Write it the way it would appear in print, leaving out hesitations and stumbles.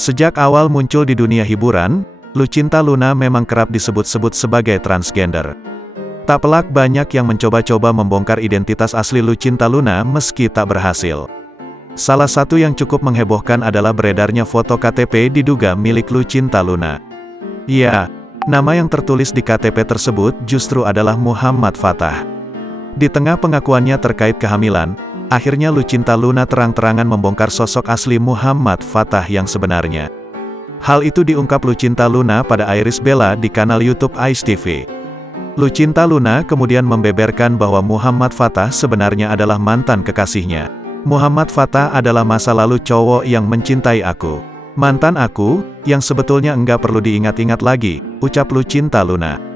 Sejak awal muncul di dunia hiburan, Lucinta Luna memang kerap disebut-sebut sebagai transgender. Tak pelak banyak yang mencoba-coba membongkar identitas asli Lucinta Luna meski tak berhasil. Salah satu yang cukup menghebohkan adalah beredarnya foto KTP diduga milik Lucinta Luna. Ya, nama yang tertulis di KTP tersebut justru adalah Muhammad Fattah. Di tengah pengakuannya terkait kehamilan, akhirnya Lucinta Luna terang-terangan membongkar sosok asli Muhammad Fattah yang sebenarnya. Hal itu diungkap Lucinta Luna pada Iris Bella di kanal YouTube Ice TV. Lucinta Luna kemudian membeberkan bahwa Muhammad Fattah sebenarnya adalah mantan kekasihnya. Muhammad Fattah adalah masa lalu cowok yang mencintai aku. Mantan aku, yang sebetulnya enggak perlu diingat-ingat lagi, ucap Lucinta Luna.